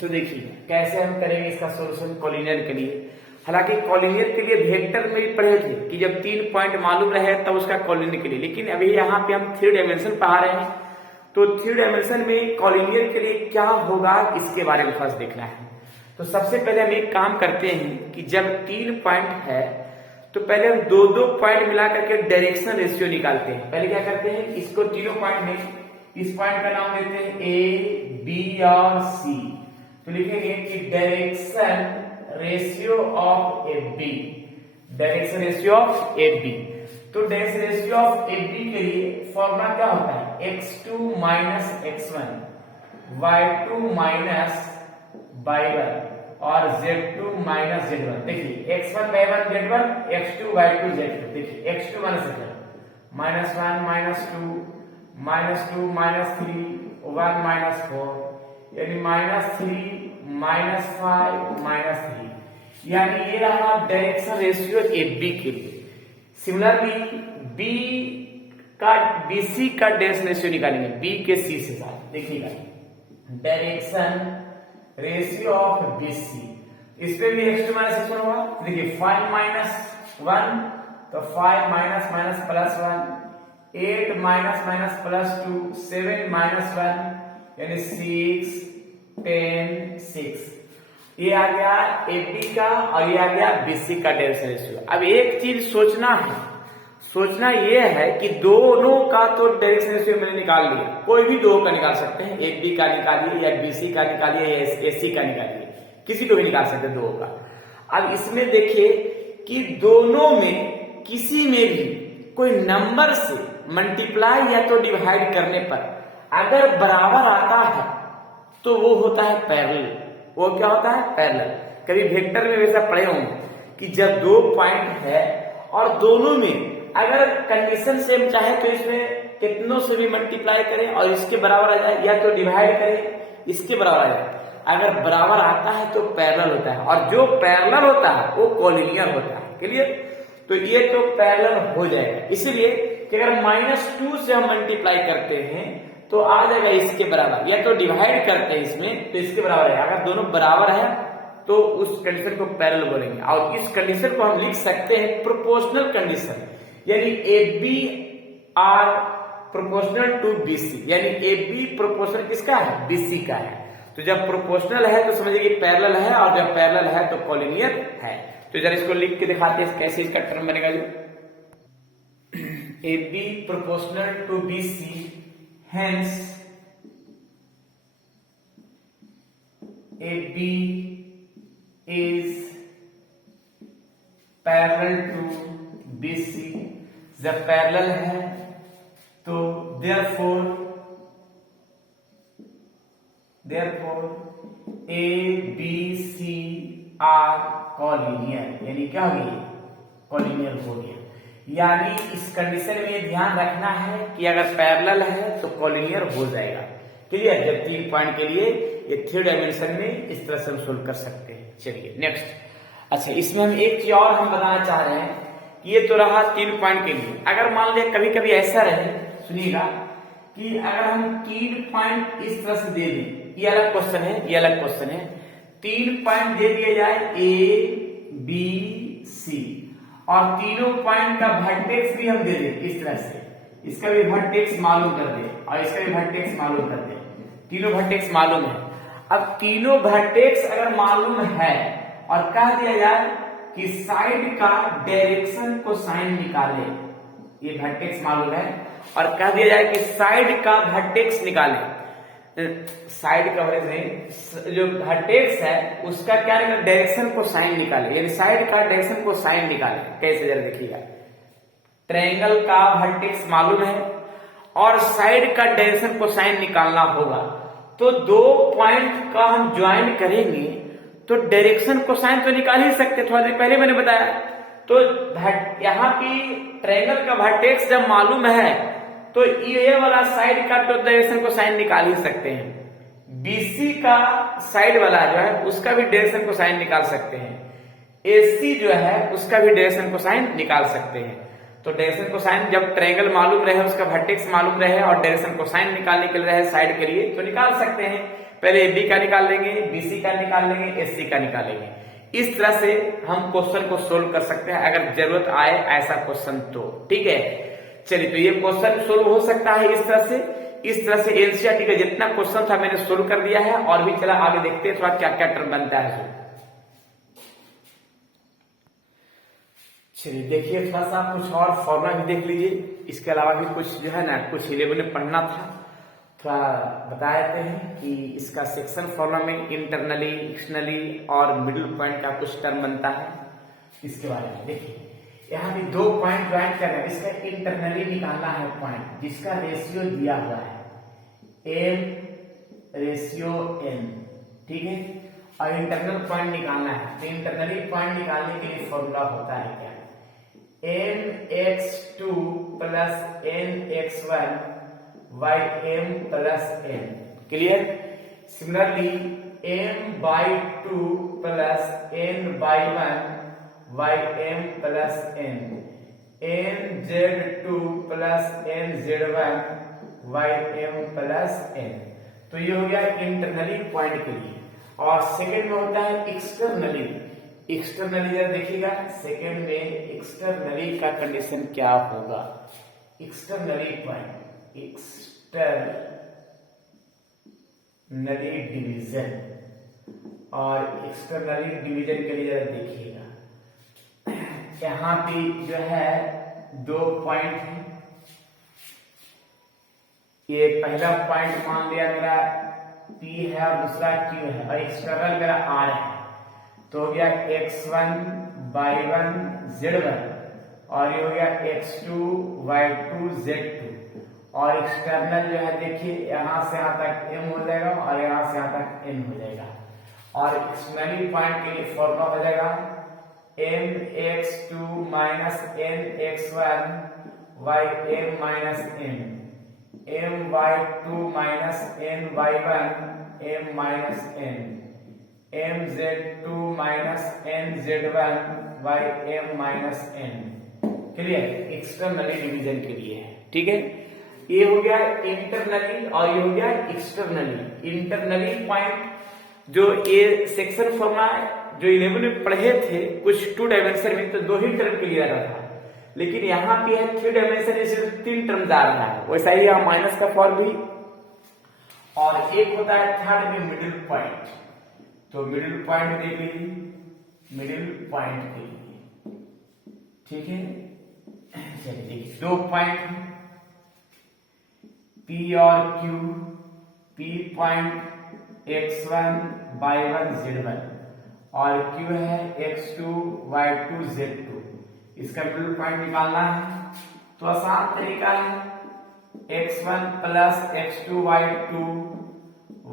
तो देखिए कैसे हम करेंगे इसका सॉल्यूशन कॉलिनियर के लिए। हालांकि कॉलिनियर के लिए वेक्टर में भी पढ़े थे कि जब 3 पॉइंट मालूम रहे तब उसका कॉलिनियर के लिए, लेकिन अभी यहाँ पे हम 3 डायमेंशन पढ़ा रहे हैं, तो 3 डायमेंशन में कॉलिनियर के लिए क्या होगा इसके बारे में खास देखना है। तो सबसे पहले हम एक काम करते हैं कि जब 3 पॉइंट है तो पहले हम दो दो पॉइंट मिला करके डायरेक्शन रेशियो निकालते हैं। पहले क्या करते हैं, इसको तीनों पॉइंट में, इस पॉइंट का नाम देते हैं ए, बी और सी। तो लिखेंगे कि direction ratio of a b, direction ratio of a b. तो direction ratio of a b के लिए फॉर्मूला क्या होता है, x2 minus x1, y2 minus y1 और z2 माइनस z1। देखिए x1 y1 z1, x2 y2 z2। देखिए x2 minus z1 minus 1 minus 2 minus 2 minus 3 1 minus 4 यानी माइनस 3 माइनस 5 माइनस 3, यानी ये रहा डायरेक्शन रेशियो ए बी के लिए। सिमिलरली बी का बीसी का डायरेक्शन रेशियो निकालेंगे, बी के सी से साथ। देखिएगा डायरेक्शन रेशियो ऑफ बीसी, इसमें भी x2 माइनस x1 होगा। देखिए 5 माइनस 1 तो 5 minus minus plus 1, 8 minus minus plus 2, 7 minus 1 यानी 6 10 6। ये आ गया एबी का और ये आ गया बीसी का डायरेक्शन रेशियो। अब एक चीज सोचना है, सोचना ये है कि दोनों का तो डायरेक्शन रेशियो मैंने निकाल लिया, कोई भी दो का निकाल सकते हैं, एक बी का निकालिए या बीसी का निकालिए या एसी का निकालिए, किसी को भी निकाल सकते हैं दो का। अब इसमें देखिए कि दोनों में किसी में भी कोई नंबर से मल्टीप्लाई या तो डिवाइड करने पर अगर बराबर आता है तो वो होता है पैरेलल। वो क्या होता है, पैरेलल। कभी वेक्टर में वैसा पढ़े होंगे कि जब दो पॉइंट है और दोनों में अगर कंडीशन सेम चाहे तो इसमें कितनों से भी मल्टीप्लाई करें और इसके बराबर आ जाए, या तो डिवाइड करें इसके बराबर आ जाए। अगर बराबर आता है तो पैरेलल होता है, और जो पैरेलल होता है वो कोलिनियर होता है। क्लियर? तो ये तो पैरेलल हो जाएगा। इसीलिए कि अगर -2 से हम मल्टीप्लाई करते हैं तो आ जाएगा इसके बराबर, या तो डिवाइड करते हैं इसमें तो इसके बराबर है। अगर दोनों बराबर है तो उस कंडीशन को पैरेलल बोलेंगे, और इस कंडीशन को हम लिख सकते हैं प्रोपोर्शनल कंडीशन, यानी A B are proportional to B C, यानी ए बी प्रोपोर्शनल किसका है, बी सी का है। तो जब प्रोपोर्शनल है तो समझिए कि पैरेलल है, और जब पैरेलल है तो कोलिनियर है। तो जरा इसको लिख के दिखाते हैं कैसे इसका टर्म बनेगा। जो A B proportional to B C, hence A B is parallel to B C. जब पैरेलल है तो therefore A B C are collinear, यानी क्या हो गया, कोलिनियर हो गया। यानी इस कंडीशन में ध्यान रखना है कि अगर पैरेलल है तो कोलिनियर हो जाएगा। क्लियर? जब 3 पॉइंट के लिए ये 3 डायमेंशन में इस तरह से हम सोल्व कर सकते हैं। चलिए नेक्स्ट। अच्छा, इसमें हम एक चीज और हम बताना चाह रहे हैं कि ये तो रहा 3 पॉइंट के लिए। अगर मान लिया कभी कभी ऐसा रहे, सुनिएगा, कि अगर हम 3 पॉइंट इस तरह से दे दें, ये अलग क्वेश्चन है, ये अलग क्वेश्चन है। 3 पॉइंट दे दिया जाए ए बी सी, और तीनों पॉइंट का वर्टेक्स भी हम दे दें इस तरह से, इसका भी वर्टेक्स मालूम कर दे और इसका भी वर्टेक्स मालूम कर दे। तीनों वर्टेक्स मालूम है। अब तीनों वर्टेक्स अगर मालूम है और कह दिया जाए कि साइड का डायरेक्शन को साइन निकाले, ये वर्टेक्स मालूम है, और कह दिया जाए कि साइड का वर्टेक्स निकाले, साइड कवरेज में जो वर्टेक्स है उसका क्या डायरेक्शन को साइन निकाले, यानी साइड का डायरेक्शन को साइन निकाले। कैसे, जरा देखिएगा। ट्रायंगल का वर्टेक्स मालूम है और साइड का डायरेक्शन को साइन निकालना होगा, तो दो पॉइंट का हम ज्वाइन करेंगे तो डायरेक्शन को साइन तो निकाल ही सकते, थोड़ा देर पहले मैंने बताया। तो यहाँ की ट्रायंगल का वर्टेक्स जब मालूम है तो ये वाला साइड का तो डायरेक्शन को साइन निकाल ही सकते हैं। बीसी का साइड वाला जो है उसका भी डायरेक्शन को साइन निकाल सकते हैं। एसी जो है उसका भी डायरेक्शन को साइन निकाल सकते हैं। तो डायरेक्शन को साइन जब ट्रायंगल मालूम रहे, उसका वर्टेक्स मालूम रहे और डायरेक्शन को साइन निकालने के लिए रहे साइड के लिए, तो निकाल सकते हैं। पहले बी का निकाल लेंगे, बीसी का निकाल लेंगे, एसी का निकालेंगे। इस तरह से हम क्वेश्चन को सोल्व कर सकते हैं अगर जरूरत आए ऐसा क्वेश्चन तो। ठीक है, चलिए, तो ये क्वेश्चन सोल्व हो सकता है इस तरह से। इस तरह से एनसीईआरटी का जितना क्वेश्चन था मैंने सोल्व कर दिया है, और भी चला आगे देखते हैं थोड़ा क्या क्या टर्म बनता है। चलिए देखिए, थोड़ा सा कुछ और फॉर्मूला भी देख लीजिए। इसके अलावा भी कुछ जो है ना, कुछ 11 में पढ़ना था, थोड़ा बता देते हैं कि इसका सेक्शन फॉर्मूला में इंटरनली, एक्सटर्नली और मिडिल पॉइंट का कुछ टर्म बनता है। इसके बारे में देखिए, यहाँ भी 2 पॉइंट ज्वाइन करना है। इसका इंटरनली निकालना है पॉइंट जिसका रेशियो दिया हुआ है m/n, ठीक है, और इंटरनल पॉइंट निकालना है। तो इंटरनली पॉइंट निकालने के लिए फॉर्मूला होता है क्या, mx2 plus nx1 by m plus n। Clear. Similarly m/2 plus n/1 by m plus n, nz2 plus nz1 by m plus n। तो ये हो गया इंटरनली पॉइंट के लिए। और सेकंड में होता है एक्सटर्नली। एक्सटर्नली जब देखिएगा, सेकंड में एक्सटर्नली का कंडीशन क्या होगा, एक्सटर्नली पॉइंट, एक्सटर्नली डिवीजन। और एक्सटर्नली डिवीजन के लिए जरा देखिएगा, यहाँ पे जो है 2 पॉइंट है। ये पहला पॉइंट मान लिया मेरा P है और दूसरा Q है, और एक्सटर्नल मेरा R है। तो हो गया x1 y1 z1, और ये हो गया x2 y2 z2। और एक्सटर्नल जो है देखिए, यहां से यहां तक m हो जाएगा और यहां से यहां तक n हो जाएगा। और एक्सटर्नली पॉइंट के लिए फॉर्मूला हो जाएगा mx2 minus nx1 by m minus n, my2 minus ny1 m minus n, mz2 minus nz1 by m minus n। Clear. Externally division के लिए है, ठीक है। ये हो गया इंटरनली और ये हो गया एक्सटर्नली। इंटरनली पॉइंट जो ये सेक्शन फॉर्मूला जो 11 में पढ़े थे कुछ 2 डायमेंशन में, तो 2 ही टर्म के लिए आता था, लेकिन यहाँ पे है 3 डायमेंशन में सिर्फ 3 टर्म जा रहा है। वैसा ही यहाँ माइनस का फॉर्म भी, और एक होता है थर्ड में मिडिल पॉइंट। तो मिडिल पॉइंट देख लीजिए, मिडिल पॉइंट के लिए, ठीक है। चलिए देखिए, 2 पॉइंट P और Q। P point x1 y1 z1 और Q है x2 y2 z2। इसका मिडिल पॉइंट निकालना है, तो आसान तरीका है, x1 plus x2 y2,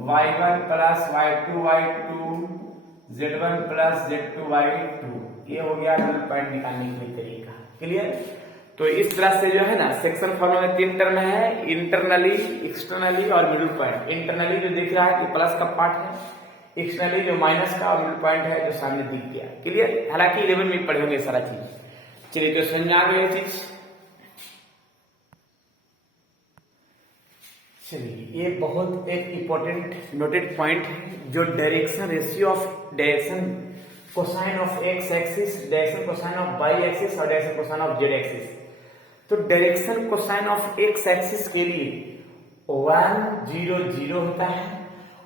y1 plus y2 y2, z1 plus z2 y2। ये हो गया मिडिल पॉइंट निकालने का तरीका। क्लियर। तो इस तरह से जो है ना, सेक्शन फॉर्मूला में 3 टर्म है, इंटरनली, एक्सटर्नली और मिडिल पॉइंट। इंटरनली जो दिख रहा है कि प्लस का पार्ट है, एक्सटर्नली जो माइनस का, और मिडिल पॉइंट है जो सामने दिख गया। क्लियर। हालांकि 11 में पढ़े होंगे सारा चीज। चलिए तो समझ आ गई चीज। चलिए, ये बहुत एक इंपॉर्टेंट नोटेड पॉइंट है, जो direction ratio of direction cosine of x axis, direction cosine of Y axis और direction cosine of Z axis. तो direction cosine of x axis के लिए 1 0 0 होता है,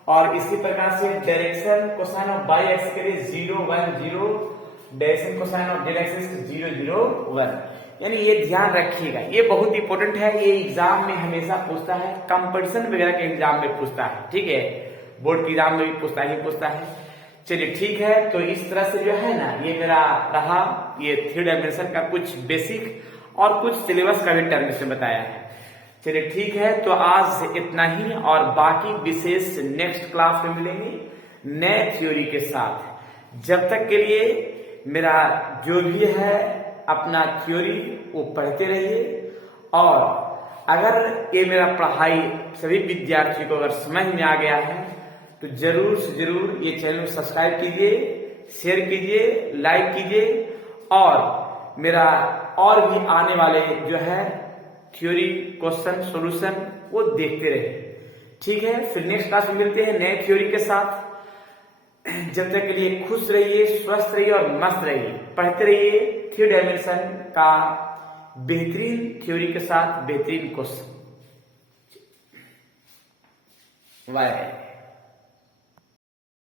और इसी प्रकार से direction cosine of Y axis के लिए 0 1 0, direction cosine of Z axis 0 0 1। यानी ये ध्यान रखिएगा, ये बहुत इंपॉर्टेंट है। ये एग्जाम में हमेशा पूछता है, कंपटीशन वगैरह के एग्जाम में पूछता है, ठीक है, बोर्ड के एग्जाम में भी पूछता है। चलिए ठीक है। तो इस तरह से जो है ना, ये मेरा रहा ये 3 डायमेंशन का कुछ बेसिक और कुछ सिलेबस का भी टर्म से बताया है। चलिए ठीक है, तो आज इतना ही, और बाकी विशेष नेक्स्ट क्लास में मिलेंगे नए थ्योरी के साथ। जब तक के लिए मेरा जो भी है अपना थ्योरी वो पढ़ते रहिए, और अगर ये मेरा पढ़ाई सभी विद्यार्थियों को अगर समझ में आ गया है तो जरूर से जरूर ये चैनल सब्सक्राइब कीजिए, शेयर कीजिए, लाइक कीजिए, और मेरा और भी आने वाले जो है थ्योरी क्वेश्चन सॉल्यूशन वो देखते रहिए। ठीक है, फिर नेक्स्ट क्लास में मिलते हैं नए थ्योरी के साथ। जब तक के लिए खुश रहिए, स्वस्थ रहिए और मस्त रहिए, पढ़ते रहिए 3 डायमेंशन का बेहतरीन थ्योरी के साथ बेहतरीन क्वेश्चन। बाय।